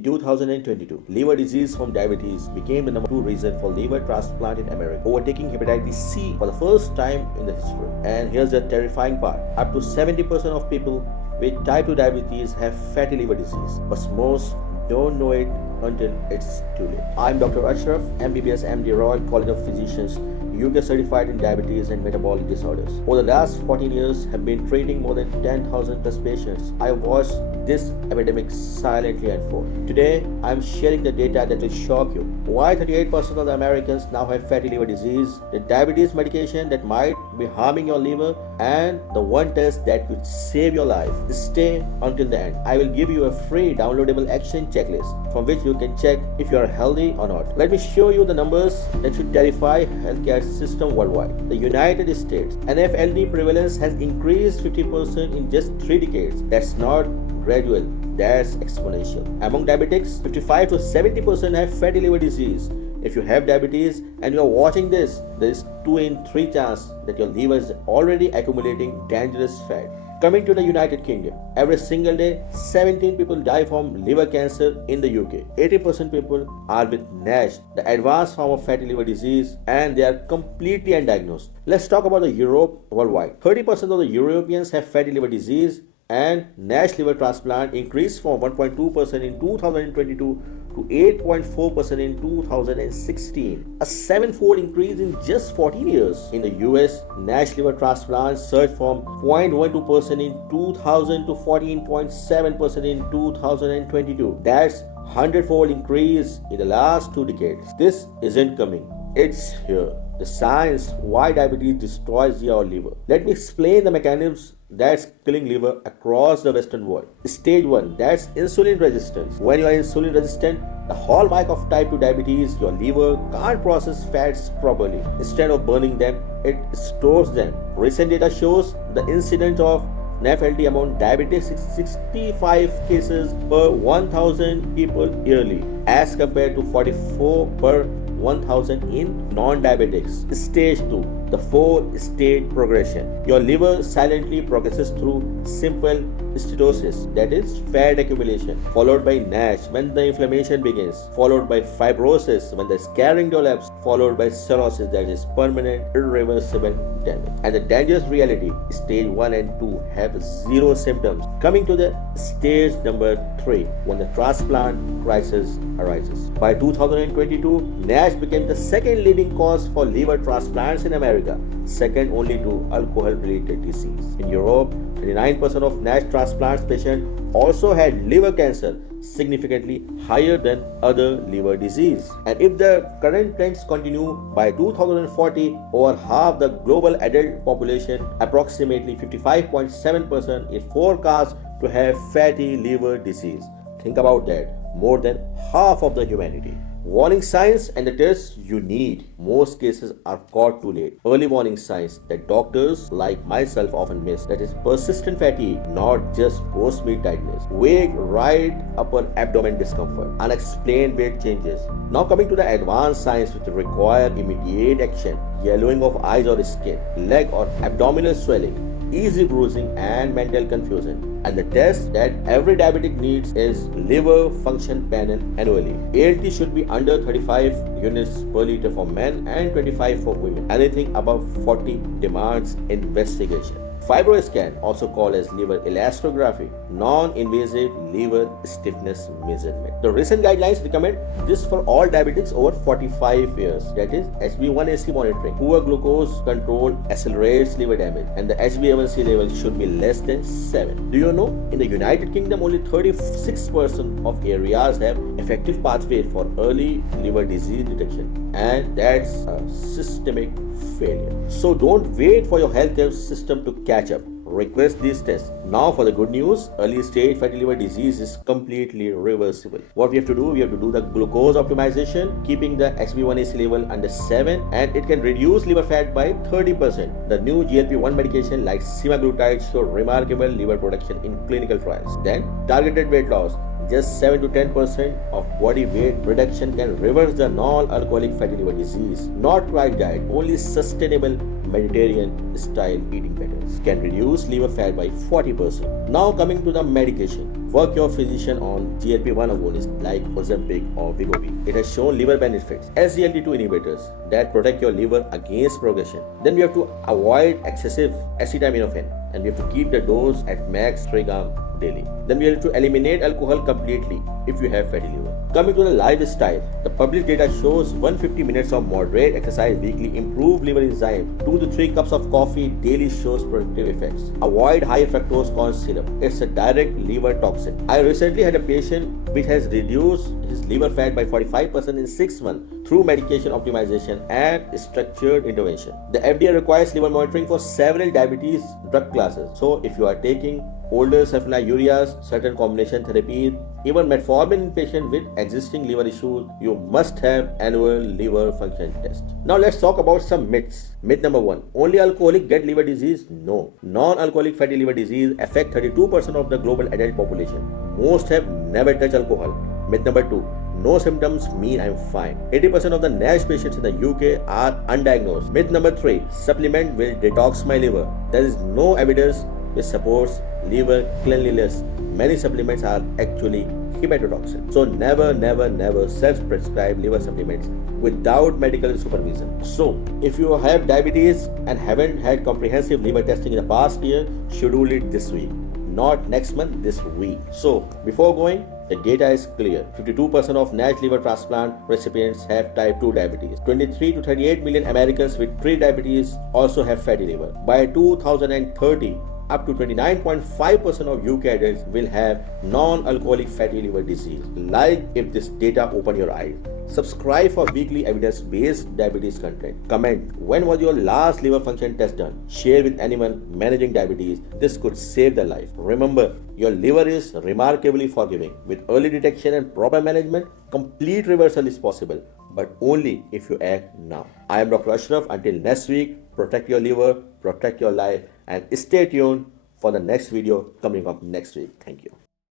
In 2022, liver disease from diabetes became the #2 reason for liver transplant in America, overtaking hepatitis C for the first time in the history. And here's the terrifying part. Up to 70% of people with type 2 diabetes have fatty liver disease, but most don't know it until it's too late. I'm Dr. Ashraf, MBBS MD, Royal College of Physicians, UK certified in diabetes and metabolic disorders. Over the last 14 years, have been treating more than 10,000 plus patients. I have watched this epidemic silently unfold. Today, I'm sharing the data that will shock you. Why 38% of the Americans now have fatty liver disease, the diabetes medication that might be harming your liver, and the one test that could save your life. Stay until the end. I will give you a free downloadable action checklist from which you can check if you are healthy or not. Let me show you the numbers that should terrify healthcare system worldwide. The United States, NAFLD prevalence has increased 50% in just 3 decades. That's not gradual, that's exponential. Among diabetics, 55 to 70% have fatty liver disease. If you have diabetes and you are watching this, there is 2 in 3 chance that your liver is already accumulating dangerous fat. Coming to the United Kingdom, every single day, 17 people die from liver cancer in the UK. 80% people are with NASH, the advanced form of fatty liver disease, and they are completely undiagnosed. Let's talk about the Europe worldwide. 30% of the Europeans have fatty liver disease, and NASH liver transplant increased from 1.2% in 2022 to 8.4% in 2016, a 7-fold increase in just 14 years. In the US, NASH liver transplants surged from 0.12% in 2000 to 14.7% in 2022. That's 100-fold increase in the last 2 decades. This isn't coming, it's here. The science why diabetes destroys your liver. Let me explain the mechanisms that's killing liver across the Western world. Stage 1, that's insulin resistance. When you are insulin resistant, the hallmark of type 2 diabetes, your liver can't process fats properly. Instead of burning them, it stores them. Recent data shows the incidence of NAFLD among diabetics is 65 cases per 1,000 people yearly, as compared to 44 per 1,000 in non-diabetics. Stage 2, the 4-stage progression. Your liver silently progresses through simple steatosis, that is fat accumulation, followed by NASH when the inflammation begins, followed by fibrosis when the scarring develops, followed by cirrhosis, that is permanent irreversible damage. And the dangerous reality, stage 1 and 2 have 0 symptoms. Coming to the stage number 3, when the transplant crisis arises. By 2022, NASH became the second leading cause for liver transplants in America, second only to alcohol-related disease. In Europe, 29% of NASH transplants patients also had liver cancer, significantly higher than other liver disease. And if the current trends continue, by 2040, over half the global adult population, approximately 55.7%, is forecast to have fatty liver disease. Think about that, more than half of the humanity. Warning signs and the tests you need. Most cases are caught too late. Early warning signs that doctors like myself often miss, that is persistent fatigue, not just post-meal tiredness, vague right upper abdomen discomfort, unexplained weight changes. Now coming to the advanced signs which require immediate action: yellowing of eyes or skin, leg or abdominal swelling, easy bruising, and mental confusion. And the test that every diabetic needs is liver function panel annually. ALT should be under 35 units per liter for men and 25 for women. Anything above 40 demands investigation. FibroScan, also called as liver elastography, non-invasive liver stiffness measurement. The recent guidelines recommend this for all diabetics over 45 years. That is HbA1c monitoring. Poor glucose control accelerates liver damage, and the HbA1c level should be less than 7. Do you know, in the United Kingdom, only 36% of areas have effective pathway for early liver disease detection, and that's a systemic failure. So don't wait for your healthcare system to catch up. Request these tests. Now for the good news, early stage fatty liver disease is completely reversible. What we have to do the glucose optimization, keeping the HbA1c level under 7, and it can reduce liver fat by 30%. The new GLP-1 medication like semaglutide show remarkable liver protection in clinical trials. Then targeted weight loss. Just 7 to 10% of body weight reduction can reverse the non-alcoholic fatty liver disease. Not right diet, only sustainable Mediterranean style eating patterns can reduce liver fat by 40%. Now coming to the medication. Work your physician on GLP-1 agonists like Ozempic or Wegovy. It has shown liver benefits. SGLT2 inhibitors that protect your liver against progression. Then we have to avoid excessive acetaminophen, and we have to keep the dose at max 3 gram daily. Then we have to eliminate alcohol completely if you have fatty liver. Coming to the lifestyle, the published data shows 150 minutes of moderate exercise weekly improve liver enzyme. 2 to 3 cups of coffee daily shows protective effects. Avoid high fructose corn syrup. It's a direct liver toxin. I recently had a patient which has reduced his liver fat by 45% in 6 months through medication optimization and structured intervention. The FDA requires liver monitoring for several diabetes drug classes. So if you are taking older sulfonylureas, certain combination therapies, even metformin in patients with existing liver issues, you must have annual liver function test. Now let's talk about some myths. Myth number 1. Only alcoholic get liver disease? No. Non-alcoholic fatty liver disease affect 32% of the global adult population. Most have never touched alcohol. Myth number 2. No symptoms mean I'm fine. 80% of the NASH patients in the UK are undiagnosed. Myth number 3. Supplement will detox my liver. There is no evidence which supports liver cleanliness. Many supplements are actually hepatotoxic. So never self-prescribe liver supplements without medical supervision. So if you have diabetes and haven't had comprehensive liver testing in the past year, schedule it this week. Not next month, this week. So before going, the data is clear. 52% of NASH liver transplant recipients have type 2 diabetes. 23 to 38 million Americans with pre-diabetes also have fatty liver. By 2030, up to 29.5% of UK adults will have non-alcoholic fatty liver disease. Like if this data open your eyes. Subscribe for weekly evidence-based diabetes content. Comment when was your last liver function test done. Share with anyone managing diabetes. This could save their life. Remember, your liver is remarkably forgiving. With early detection and proper management, complete reversal is possible, but only if you act now. I am Dr. Ashraf. Until next week, protect your liver, protect your life, and stay tuned for the next video coming up next week. Thank you.